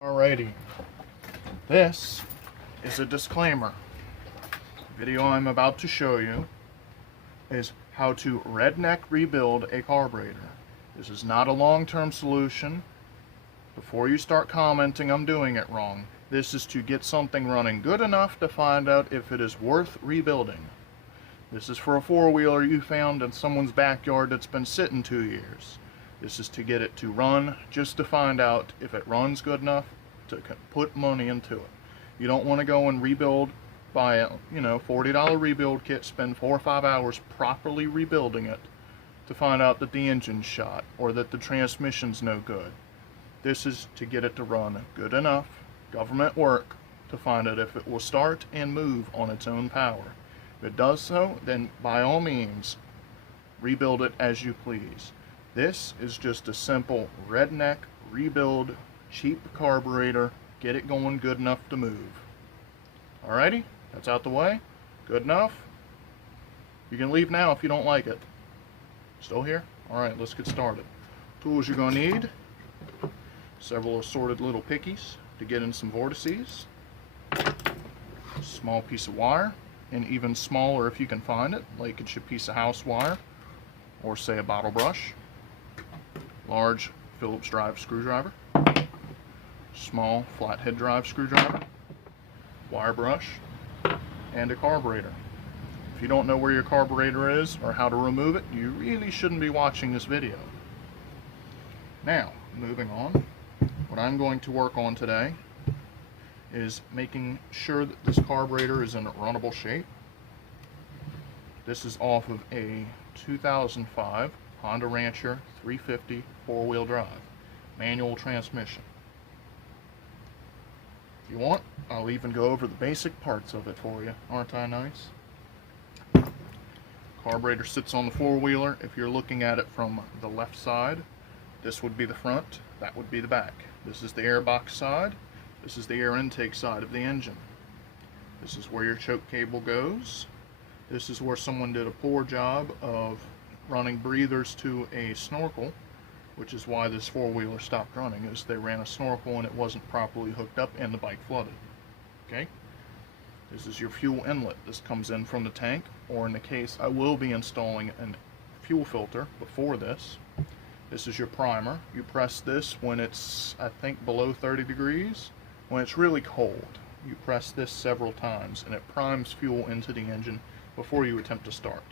Alrighty, this is a disclaimer. The video I'm about to show you is how to redneck rebuild a carburetor. This is not a long-term solution. Before you start commenting I'm doing it wrong, this is to get something running good enough to find out if it is worth rebuilding. This is for a four-wheeler you found in someone's backyard that's been sitting 2 years. This is to get it to run, just to find out if it runs good enough to put money into it. You don't want to go and rebuild, buy a $40 rebuild kit, spend 4 or 5 hours properly rebuilding it to find out that the engine's shot or that the transmission's no good. This is to get it to run good enough, government work, to find out if it will start and move on its own power. If it does so, then by all means, rebuild it as you please. This is just a simple redneck rebuild, cheap carburetor, get it going good enough to move. Alrighty, that's out the way. Good enough. You can leave now if you don't like it. Still here? Alright, let's get started. Tools you're going to need: several assorted little pickies to get in some vortices, a small piece of wire, and even smaller if you can find it, like it's your piece of house wire, or say a bottle brush, large Phillips drive screwdriver, small flathead drive screwdriver, wire brush, and a carburetor. If you don't know where your carburetor is or how to remove it, you really shouldn't be watching this video. Now, moving on, what I'm going to work on today is making sure that this carburetor is in runnable shape. This is off of a 2005 Honda Rancher 350 four-wheel drive, manual transmission. If you want, I'll even go over the basic parts of it for you. Aren't I nice? Carburetor sits on the four-wheeler. If you're looking at it from the left side, this would be the front, that would be the back. This is the airbox side, this is the air intake side of the engine. This is where your choke cable goes. This is where someone did a poor job of running breathers to a snorkel, which is why this four-wheeler stopped running, is they ran a snorkel and it wasn't properly hooked up and the bike flooded. Okay? This is your fuel inlet. This comes in from the tank, or in the case I will be installing a fuel filter before this. This is your primer. You press this when it's, I think, below 30 degrees. When it's really cold, you press this several times and it primes fuel into the engine before you attempt to start.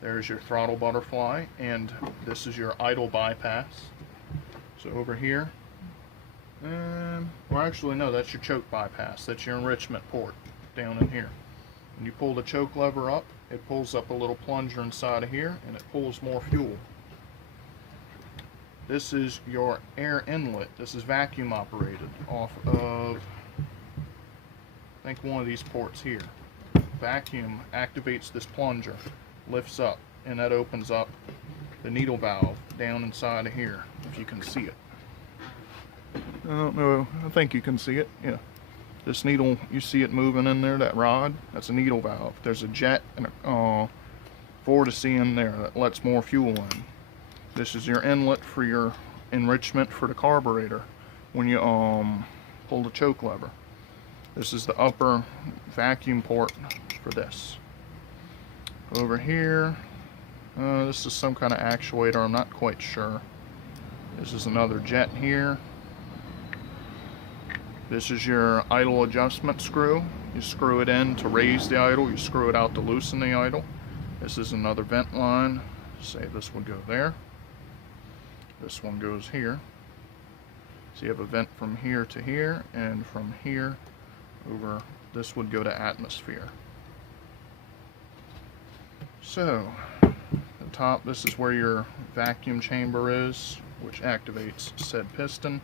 There's your throttle butterfly, and this is your idle bypass. So over here, well actually no, that's your choke bypass. That's your enrichment port down in here. When you pull the choke lever up, it pulls up a little plunger inside of here and it pulls more fuel. This is your air inlet. This is vacuum operated off of, I think, one of these ports here. Vacuum activates this plunger, lifts up, and that opens up the needle valve down inside of here, if you can see it. I don't know, I think you can see it, yeah. This needle, you see it moving in there, that rod, that's a needle valve. There's a jet and a vortice in there that lets more fuel in. This is your inlet for your enrichment for the carburetor when you pull the choke lever. This is the upper vacuum port for this. Over here, this is some kind of actuator, I'm not quite sure. This is another jet here. This is your idle adjustment screw. You screw it in to raise the idle, you screw it out to loosen the idle. This is another vent line. Say this would go there. This one goes here. So you have a vent from here to here, and from here over, this would go to atmosphere. So, the top, this is where your vacuum chamber is, which activates said piston.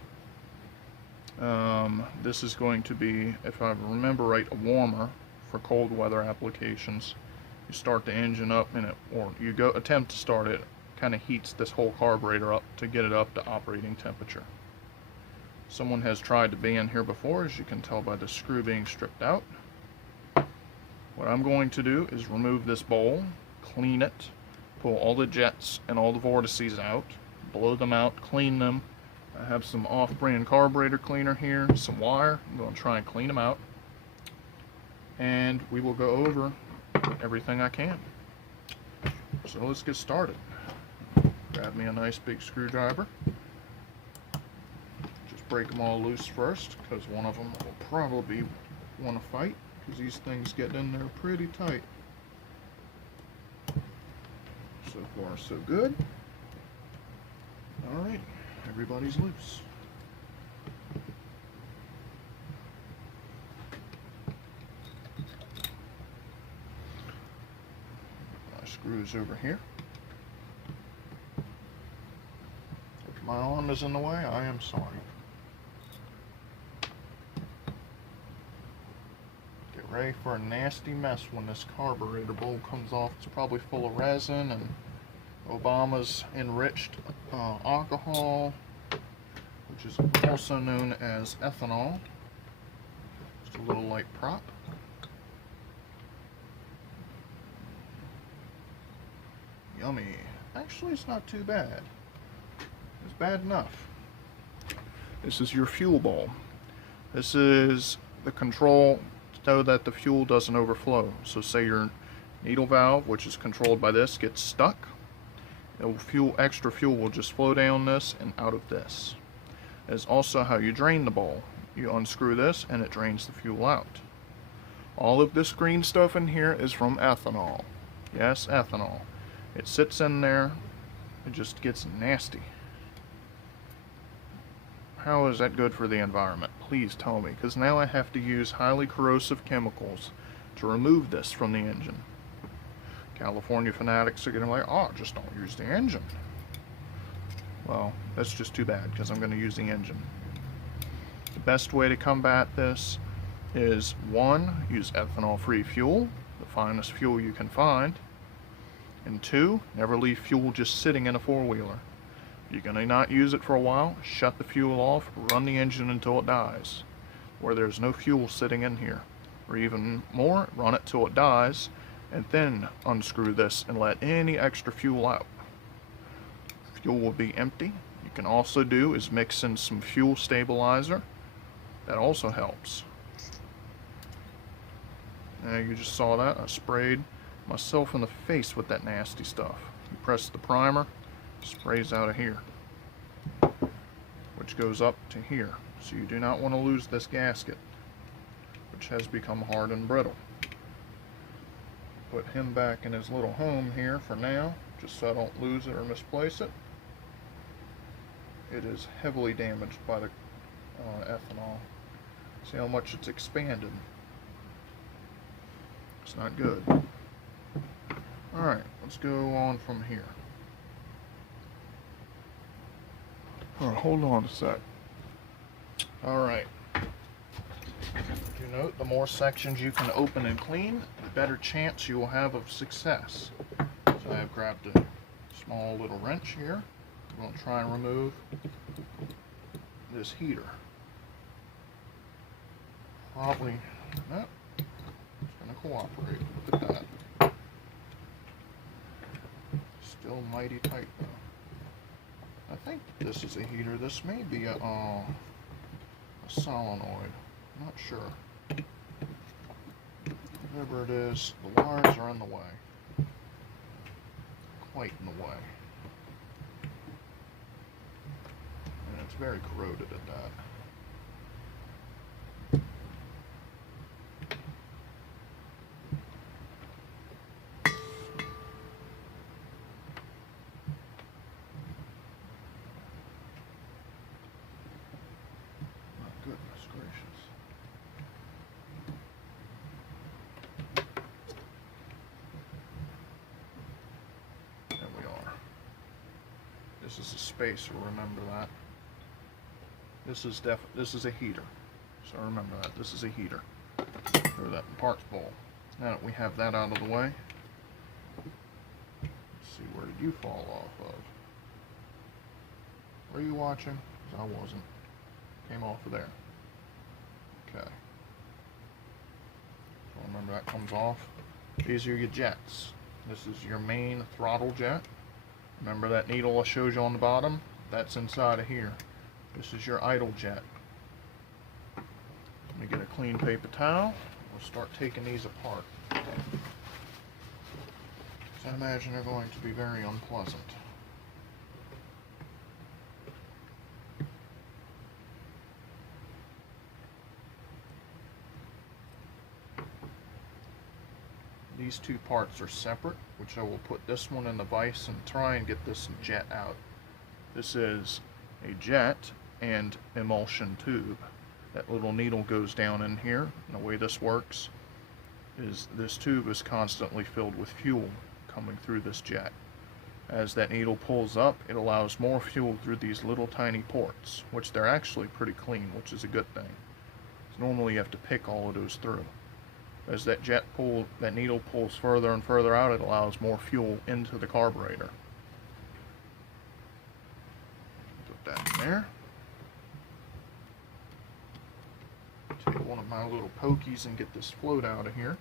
This is going to be, if I remember right, a warmer for cold weather applications. You start the engine up and you attempt to start it, kind of heats this whole carburetor up to get it up to operating temperature. Someone has tried to be in here before, as you can tell by the screw being stripped out. What I'm going to do is remove this bowl, clean it, pull all the jets and all the vortices out, blow them out, clean them, I have some off-brand carburetor cleaner here, some wire. I'm going to try and clean them out. And we will go over everything I can. So let's get started. Grab me a nice big screwdriver. Just break them all loose first, because one of them will probably want to fight, because these things get in there pretty tight. So far so good. Alright, everybody's loose. My screws over here. If my arm is in the way, I am sorry. Get ready for a nasty mess when this carburetor bowl comes off. It's probably full of resin and Obama's enriched alcohol, which is also known as ethanol. Just a little light prop. Yummy. Actually, it's not too bad. It's bad enough. This is your fuel bowl. This is the control so that the fuel doesn't overflow. So say your needle valve, which is controlled by this, gets stuck. Extra fuel will just flow down this and out of this. It's also how you drain the bowl. You unscrew this and it drains the fuel out. All of this green stuff in here is from ethanol. Yes, ethanol. It sits in there, it just gets nasty. How is that good for the environment? Please tell me, because now I have to use highly corrosive chemicals to remove this from the engine. California fanatics are getting like, oh, just don't use the engine. Well, that's just too bad, because I'm going to use the engine. The best way to combat this is 1, use ethanol-free fuel, the finest fuel you can find, and 2, never leave fuel just sitting in a four-wheeler. If you're going to not use it for a while, shut the fuel off, run the engine until it dies, where there's no fuel sitting in here. Or even more, run it till it dies, and then unscrew this and let any extra fuel out. Fuel will be empty. You can also do is mix in some fuel stabilizer. That also helps. Now you just saw that. I sprayed myself in the face with that nasty stuff. You press the primer, sprays out of here, which goes up to here. So you do not want to lose this gasket, which has become hard and brittle. Put him back in his little home here for now, just so I don't lose it or misplace it. It is heavily damaged by the ethanol. See how much it's expanded. It's not good. Alright, let's go on from here. Alright, hold on a sec. Alright. You note, the more sections you can open and clean, the better chance you will have of success. So I have grabbed a small little wrench here. I'm going to try and remove this heater. Probably, no, it's going to cooperate. Look at that. Still mighty tight though. I think this is a heater. This may be a solenoid. I'm not sure. Whatever it is, the wires are in the way. Quite in the way. And it's very corroded at that. My goodness gracious. There we are. This is a spacer, remember that. This is a heater. So remember that. This is a heater. Throw that in parts bowl. Now that we have that out of the way, let's see, where did you fall off of? Were you watching? 'Cause I wasn't. Came off of there. Okay. So remember that comes off. These are your jets. This is your main throttle jet. Remember that needle I showed you on the bottom? That's inside of here. This is your idle jet. Let me get a clean paper towel. We'll start taking these apart. So I imagine they're going to be very unpleasant. These two parts are separate, which I will put this one in the vise and try and get this jet out. This is a jet and emulsion tube. That little needle goes down in here, and the way this works is this tube is constantly filled with fuel coming through this jet. As that needle pulls up, it allows more fuel through these little tiny ports, which they're actually pretty clean, which is a good thing. So normally you have to pick all of those through. As that needle pulls further and further out, it allows more fuel into the carburetor. Put that in there. Take one of my little pokies and get this float out of here.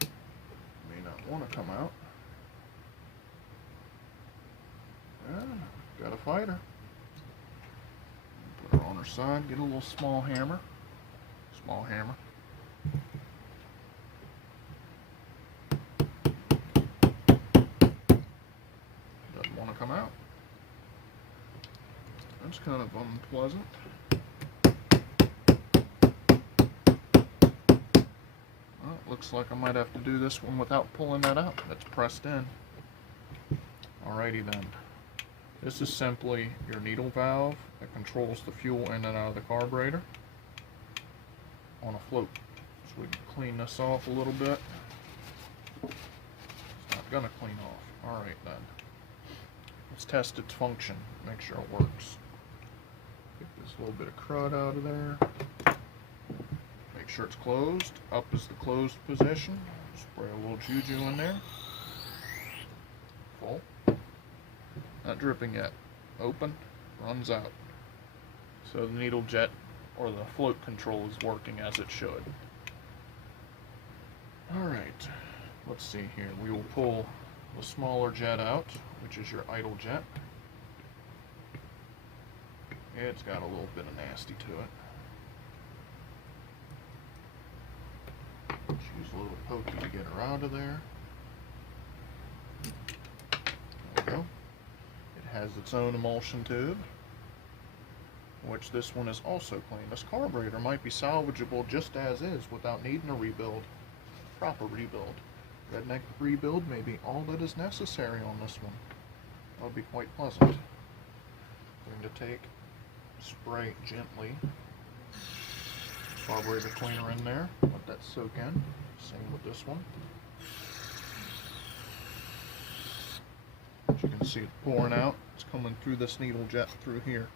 May not want to come out. Yeah, got a fighter. Put her on her side. Get a little small hammer. Small hammer. Doesn't want to come out. That's kind of unpleasant. Well, it looks like I might have to do this one without pulling that out. That's pressed in. Alrighty then. This is simply your needle valve that controls the fuel in and out of the carburetor on a float. So we can clean this off a little bit. It's not going to clean off. Alright then. Let's test its function. Make sure it works. Get this little bit of crud out of there. Make sure it's closed. Up is the closed position. Spray a little juju in there. Full. Not dripping yet. Open. Runs out. So the needle jet or the float control is working as it should. Alright. Let's see here. We will pull the smaller jet out, which is your idle jet. It's got a little bit of nasty to it. Let's use a little pokey to get her out of there. There we go. It has its own emulsion tube, which this one is also clean. This carburetor might be salvageable just as is without needing a rebuild. Proper rebuild. Redneck rebuild may be all that is necessary on this one. That would be quite pleasant. I'm going to take, spray gently, carburetor cleaner in there, let that soak in. Same with this one. As you can see, it's pouring out. It's coming through this needle jet through here.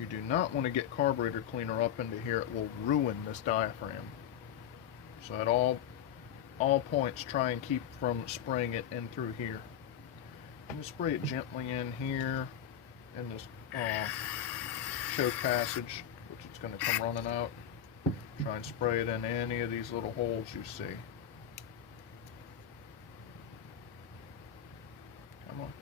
You do not want to get carburetor cleaner up into here. It will ruin this diaphragm. So at all points, try and keep from spraying it in through here. I'm going to spray it gently in here in this choke passage, which it's going to come running out. Try and spray it in any of these little holes you see. Come on.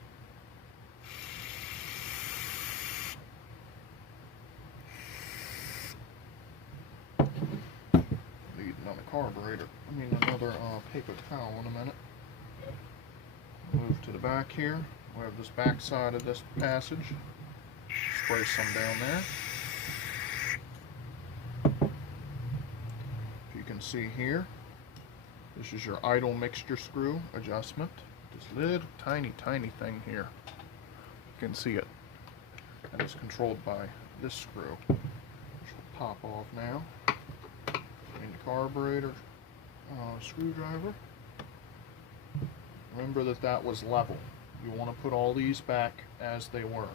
Need another carburetor. I mean another paper towel in a minute. Move to the back here. We have this back side of this passage. Spray some down there. If you can see here, this is your idle mixture screw adjustment. This little tiny thing here. You can see it. And it's controlled by this screw, which will pop off now. And the carburetor screwdriver. Remember that was level. You want to put all these back as they were.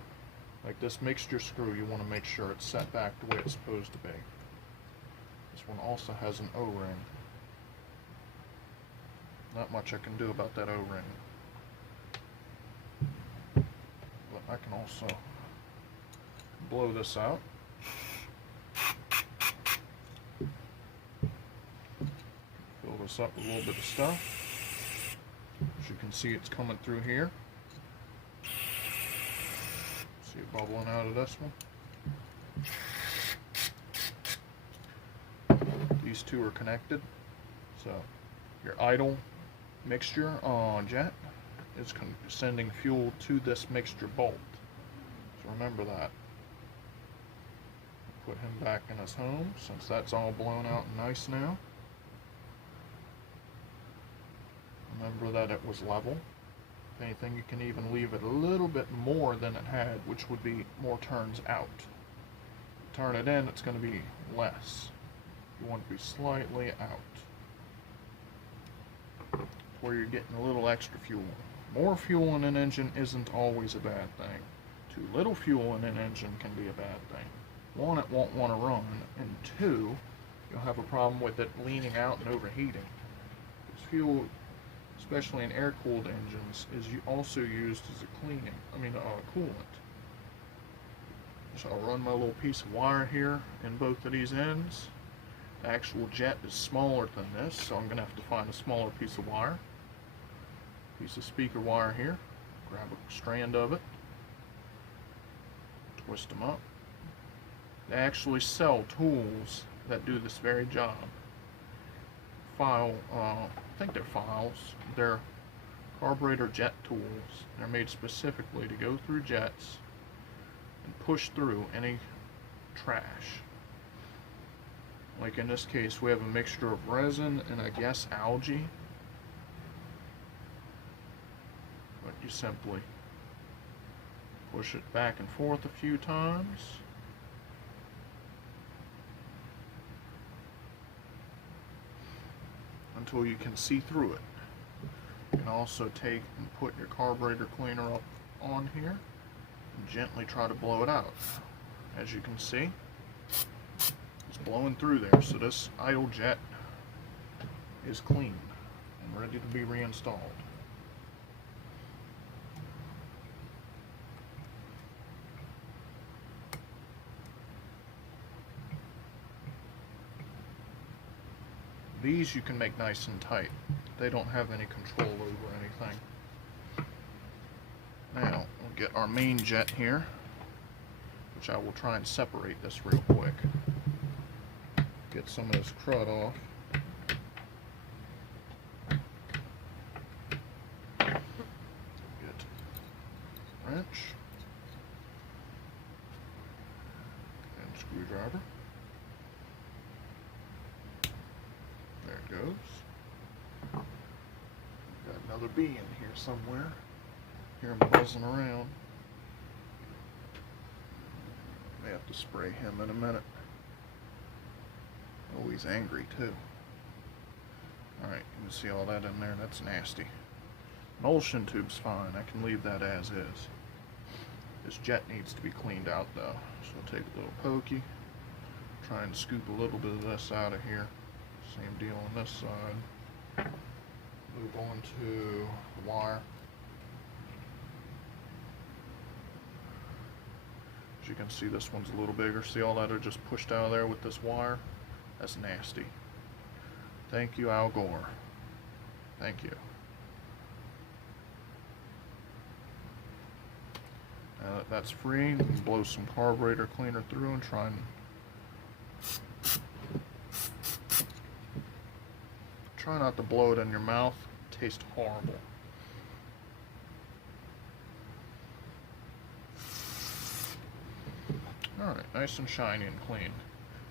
Like this mixture screw, you want to make sure it's set back the way it's supposed to be. This one also has an O-ring. Not much I can do about that O-ring. But I can also blow this out. Fill this up with a little bit of stuff. As you can see, it's coming through here. See it bubbling out of this one. These two are connected. So your idle mixture jet is sending fuel to this mixture bolt. So remember that. Put him back in his home since that's all blown out and nice now. Remember that it was level. If anything, you can even leave it a little bit more than it had, which would be more turns out. Turn it in, it's going to be less. You want to be slightly out, where you're getting a little extra fuel. More fuel in an engine isn't always a bad thing. Too little fuel in an engine can be a bad thing. One, it won't want to run, and two, you'll have a problem with it leaning out and overheating. Because fuel, especially in air-cooled engines, is also used as a coolant. So I'll run my little piece of wire here in both of these ends. The actual jet is smaller than this, so I'm going to have to find a smaller piece of wire. Piece of speaker wire here. Grab a strand of it. Twist them up. They actually sell tools that do this very job. I think they're files. They're carburetor jet tools. They're made specifically to go through jets and push through any trash. Like in this case, we have a mixture of resin and I guess algae. But you simply push it back and forth a few times. Until you can see through it. You can also take and put your carburetor cleaner up on here and gently try to blow it out. As you can see, it's blowing through there, so this idle jet is clean and ready to be reinstalled. These you can make nice and tight. They don't have any control over anything. Now, we'll get our main jet here, which I will try and separate this real quick. Get some of this crud off. Get a wrench and screwdriver. There it goes. Got another bee in here somewhere. Hear him buzzing around. May have to spray him in a minute. Oh, he's angry too. Alright, you can see all that in there. That's nasty. Emulsion tube's fine. I can leave that as is. This jet needs to be cleaned out though. So I'll take a little pokey. Try and scoop a little bit of this out of here. Same deal on this side. Move on to the wire. As you can see, this one's a little bigger. See all that are just pushed out of there with this wire? That's nasty. Thank you, Al Gore. Thank you. Now that that's free, we can blow some carburetor cleaner through and try not to blow it in your mouth. It tastes horrible. Alright, nice and shiny and clean.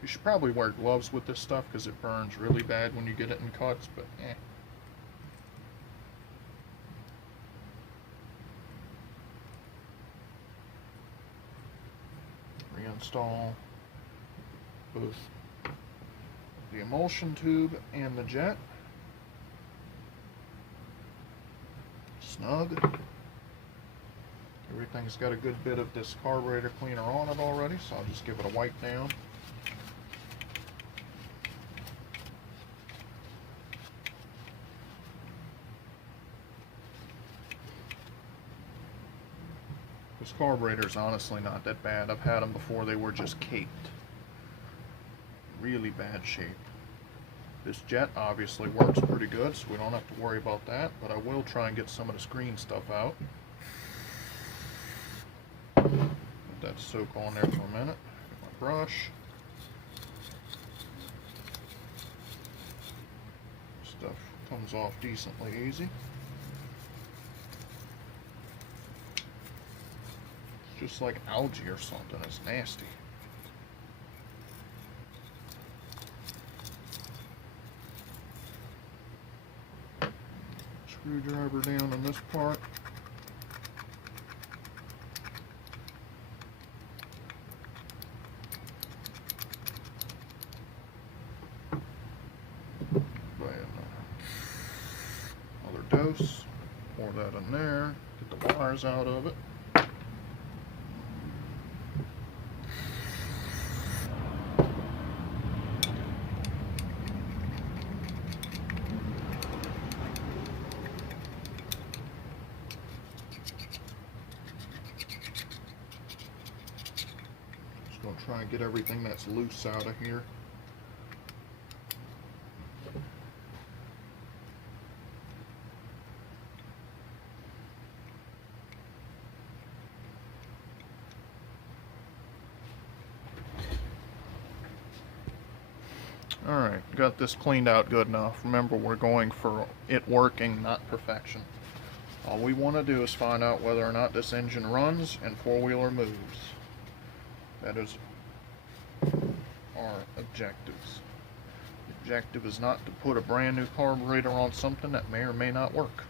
You should probably wear gloves with this stuff because it burns really bad when you get it in cuts, but eh. Reinstall both the emulsion tube and the jet. Snug. Everything's got a good bit of this carburetor cleaner on it already, so I'll just give it a wipe down. This carburetor's honestly not that bad. I've had them before, they were just caked. Really bad shape. This jet obviously works pretty good, so we don't have to worry about that, but I will try and get some of this green stuff out. Let that soak on there for a minute. Get my brush. Stuff comes off decently easy. It's just like algae or something. It's nasty. Screwdriver down on this part. Another dose. Pour that in there. Get the wires out of it. Just going to try and get everything that's loose out of here. Alright, got this cleaned out good enough. Remember, we're going for it working, not perfection. All we want to do is find out whether or not this engine runs and four-wheeler moves. That is our objectives. The objective is not to put a brand new carburetor on something that may or may not work.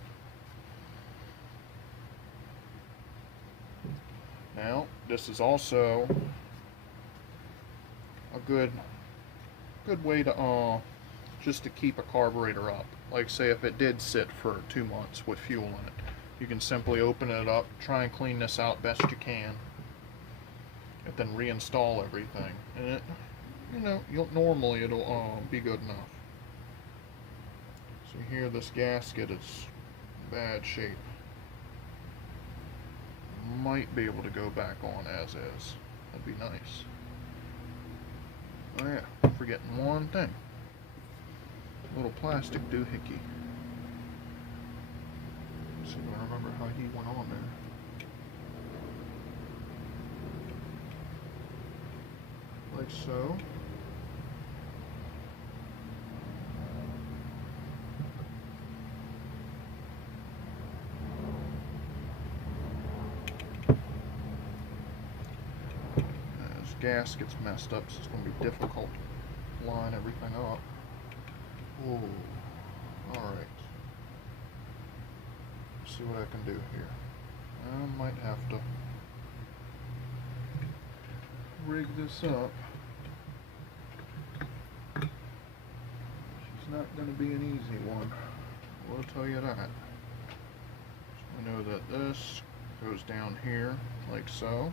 Now, this is also a good way to just to keep a carburetor up. Like, say if it did sit for 2 months with fuel in it, you can simply open it up, try and clean this out best you can, and then reinstall everything, and it, you know, normally it'll be good enough. So here, this gasket is in bad shape. Might be able to go back on as is. That'd be nice. Oh yeah, forgetting one thing. Little plastic doohickey. Let's see if I remember how he went on there. Like so. Gasket's messed up, so it's going to be difficult to line everything up. Ooh, alright. See what I can do here. I might have to rig this up. She's not going to be an easy one, we'll tell you that. So we know that this goes down here, like so.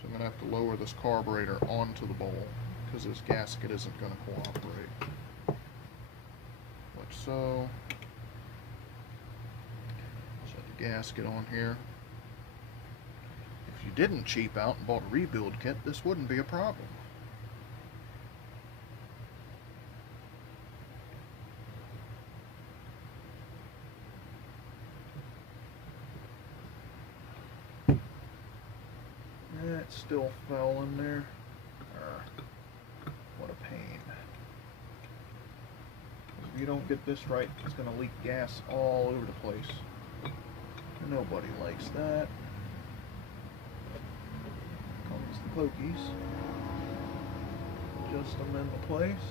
So I'm going to have to lower this carburetor onto the bowl because this gasket isn't going to cooperate. Like so. Set the gasket on here. If you didn't cheap out and bought a rebuild kit, this wouldn't be a problem. That still fell in there. What a pain. If you don't get this right, it's going to leak gas all over the place. Nobody likes that. Comes the pokies. Adjust them into place.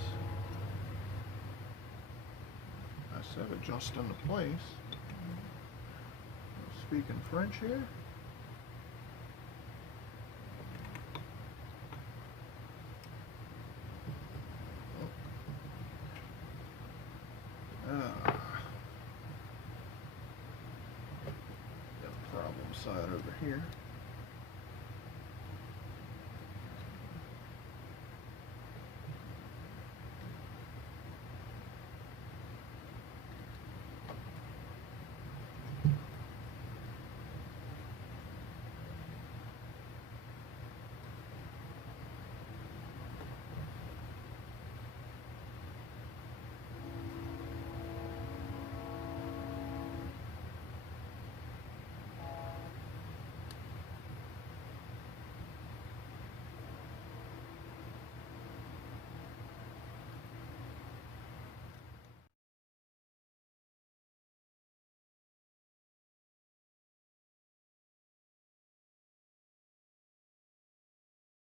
I said adjust into place. Speaking French here. Got a problem side over here.